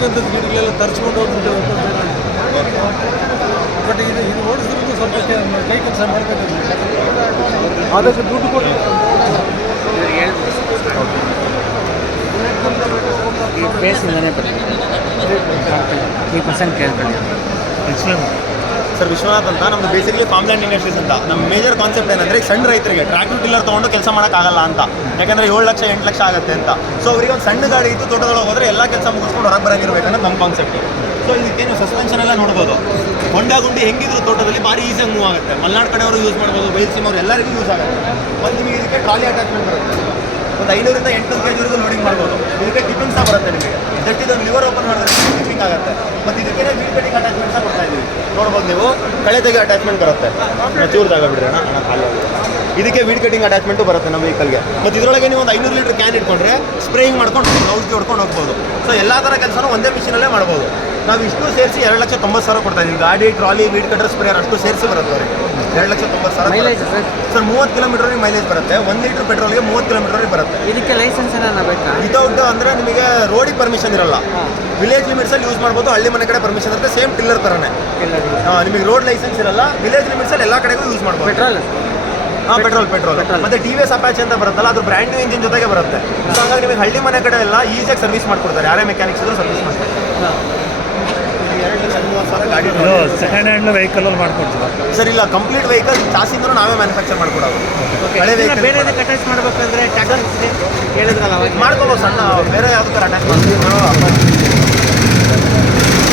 ಉಳಿದಂಥದ್ದು ಗಿಡಗಳೆಲ್ಲ ತರಿಸ್ಕೊಂಡು ಹೋಗ್ಬಿಟ್ಟು ಬಟ್ ಇದು ಓಡಿಸಿದ್ರು ಸ್ವಲ್ಪ ಕೈ ಕೆಲಸ ಮಾಡಬೇಕು, ಅದಕ್ಕೆ ದುಡ್ಡು ಕೊಟ್ಟು ಈ ಫೇಸಿಂದನೇ ಬರ್ತೀವಿ ಈ ಪರ್ಸೆಂಟ್ ಕೇಳ್ಕೊಳ್ಳಿ. ಸರ್ ವಿಶ್ವನಾಥ್ ಅಂತ, ನಮ್ದು ಬೇಸಿಕಲಿ ಫಾರ್ಮ್ಲ್ಯಾಂಡ್ ಇಂಡಸ್ಟ್ರೀಸ್ ಅಂತ. ನಮ್ಮ ಮೇಜರ್ ಕಾನ್ಸೆಪ್ಟ್ ಏನಂದರೆ ಸಣ್ಣ ರೈತರಿಗೆ ಟ್ರ್ಯಾಕ್ಟರ್ ಟಿಲ್ಲರ್ ತೊಗೊಂಡು ಕೆಲಸ ಮಾಡೋಕ್ಕಾಗಲ್ಲ ಅಂತ, ಯಾಕಂದರೆ 7 ಲಕ್ಷ 8 ಲಕ್ಷ ಆಗುತ್ತೆ ಅಂತ. ಸೊ ಅವರಿಗೆ ಒಂದು ಸಣ್ಣ ಗಾಡಿ ಇದ್ದು ತೋಟದೊಳಗೆ ಹೋದರೆ ಎಲ್ಲ ಕೆಲಸ ಮುಗಿಸ್ಕೊಂಡು ಹೊರಗೆ ಬರೋಂಗಿರ್ಬೇಕನ್ನೋದು ನಮ್ಮ ಕಾನ್ಸೆಪ್ಟ್. ಸೊ ಇದಕ್ಕೇನು ಸಸ್ಪೆನ್ಷನ್ ಎಲ್ಲ ನೋಡ್ಬೋದು. ಹೊಂಡ ಗುಂಡಿ ಹೆಂಗಿದ್ರು ತೋಟದಲ್ಲಿ ಭಾರಿ ಈಸಿಯಾಗಿ ಮೂವ್ ಆಗುತ್ತೆ. ಮಲೆನಾಡು ಕಡೆಯವರು ಯೂಸ್ ಮಾಡ್ಬೋದು, ಬಯಲುಸೀಮೆಯವರು ಎಲ್ಲರಿಗೂ ಯೂಸ್ ಆಗುತ್ತೆ. ಮತ್ತು ನಿಮಗೆ ಇದಕ್ಕೆ ಟ್ರಾಲಿ ಅಟ್ಯಾಚ್ಮೆಂಟ್ ಬರುತ್ತೆ, ಒಂದು 500 ರಿಂದ 800 kg ಲೋಡಿಂಗ್ ಮಾಡ್ಬೋದು. ಇದಕ್ಕೆ ಟಿಫಿನ್ ಸಹ ಬರುತ್ತೆ ನಿಮಗೆ. ಜಸ್ಟ್ ಇದೊಂದು ಲಿವರ್ ಓಪನ್ ಮಾಡಿದ್ರೆ ಟಿಫಿಂಗ್ ಆಗುತ್ತೆ. ಮತ್ತು ಇದಕ್ಕೆ ವೀಲ್ ಕಟಿಂಗ್ ಅಟ್ಯಾಚ್ಮೆಂಟ್ ಸಹ ಕೊಡ್ತಾ ಇದ್ದೀವಿ. ನೋಡ್ಬೋದು ನೀವು, ಕಳೆ ತೆಗೆ ಅಟ್ಯಾಚ್ಮೆಂಟ್ ಬರುತ್ತೆ. ಚೂರು ಜಾಗ ಬಿಡ್ರಿ ಅಣ್ಣ, ಖಾಲಿ ಆಗುತ್ತೆ. ಇದಕ್ಕೆ ವೀಡ್ ಕಟಿಂಗ್ ಅಟ್ಯಾಚ್ಮೆಂಟು ಬರುತ್ತೆ ನಮ್ಮ ವೆಹಿಕಲ್ಗೆ. ಮತ್ತು ಇದರೊಳಗೆ ನೀವು ಒಂದು 500 ಲೀಟರ್ ಕ್ಯಾನ್ ಇಟ್ಕೊಂಡ್ರೆ ಸ್ಪ್ರೇಯಿಂಗ್ ಮಾಡ್ಕೊಂಡು ಔಷಧಿ ಹೊಡ್ಕೊಂಡು ಹೋಗ್ಬೋದು. ಸೊ ಎಲ್ಲ ಥರ ಕೆಲಸನೂ ಒಂದೇ ಮಿಷಿನಲ್ಲೇ ಮಾಡ್ಬೋದು. ನಾವು ಇಷ್ಟು ಸೇರಿಸಿ 2,90,000 ಕೊಡ್ತಾ ಇದ್ದೀವಿ. ಗಾಡಿ, ಟ್ರಾಲಿ, ವೀಡ್ ಕಟರ್, ಸ್ಪ್ರೇಯರ್ ಅಷ್ಟು ಸೇರಿಸಿ ಬರುತ್ತೆ ಅವರಿಗೆ 2,90,000. ಮೈಲೇಜ್ ಸರ್ 30 ಕಿಲೋಮೀಟರ್ವರೆಗೆ ಮೈಲೇಜ್ ಬರುತ್ತೆ. 1 ಲೀಟರ್ ಪೆಟ್ರೋಲ್ಗೆ 30 ಕಿಲೋಮೀಟರ್ವರೆಗೆ ಬರುತ್ತೆ. ಇದಕ್ಕೆ ಲೈಸೆನ್ಸ್ ಏನಾರ ಬೇಕಾ? ವಿತೌಟ್ ಅಂದರೆ ನಿಮಗೆ ರೋಡಿಗೆ ಪರ್ಮಿಷನ್ ಇರಲ್ಲ. ವಿಲೇಜ್ ಲಿಮಿಟ್ಸಲ್ಲಿ ಯೂಸ್ ಮಾಡ್ಬೋದು, ಹಳ್ಳಿ ಮನೆ ಕಡೆ ಪರ್ಮಿಷನ್ ಇರುತ್ತೆ. ಸೇಮ್ ಟಿಲ್ಲರ್ ಥರನೇ. ನಿಮಗೆ ರೋಡ್ ಲೈಸೆನ್ಸ್ ಇರಲ್ಲ, ವಿಲೇಜ್ ಲಿಮಿಟ್ಸಲ್ಲಿ ಎಲ್ಲ ಕಡೆಗೂ ಯೂಸ್ ಮಾಡ್ಬೋದು. ಪೆಟ್ರೋಲ್? ಹಾಂ, ಪೆಟ್ರೋಲ್. ಮತ್ತೆ TVS ಅಪಾಚೆ ಅಂತ ಬರುತ್ತಲ್ಲ, ಅದು ಬ್ರ್ಯಾಂಡ್ ನ್ಯೂ ಇಂಜಿನ್ ಜೊತೆಗೆ ಬರುತ್ತೆ. ಸೊ ಹಾಗಾಗಿ ನಿಮಗೆ ಹಳ್ಳಿ ಮನೆ ಕಡೆ ಎಲ್ಲ ಈಸಿಯಾಗಿ ಸರ್ವಿಸ್ ಮಾಡ್ಕೊಡ್ತಾರೆ. ಯಾರೇ ಮೆಕ್ಯಾನಿಕ್ಸ್ ಇದ್ರೂ ಸರ್ವಿಸ್ ಮಾಡ್ತಾರೆ. 2,30,000 ಗಾಡಿ ಸೆಕೆಂಡ್ ಹ್ಯಾಂಡ್ ವೆಹಿಕಲಲ್ಲಿ ಮಾಡ್ಕೊಡ್ತೀವಿ ಸರ್. ಇಲ್ಲ, ಕಂಪ್ಲೀಟ್ ವೆಹಿಕಲ್ ಜಾಸ್ತಿಂದ್ರೂ ನಾವೇ ಮ್ಯಾನುಫ್ಯಾಕ್ಚರ್ ಮಾಡ್ಕೊಡೋದು. ಹಳೆ ವೆಹಿಕಲ್ ಬೇರೆ ಅಟ್ಯಾಚ್ ಮಾಡಬೇಕಂದ್ರೆ ಟ್ಯಾಕ್ಟರ್ ಹೇಳಿದ್ರಲ್ಲ ಮಾಡ್ಕೋಬೋದು. ಸಣ್ಣ ಬೇರೆ ಯಾವುದಕ್ಕಾರ ಅಟ್ಯಾಚ್ ಮಾಡ್ತೀವಿ.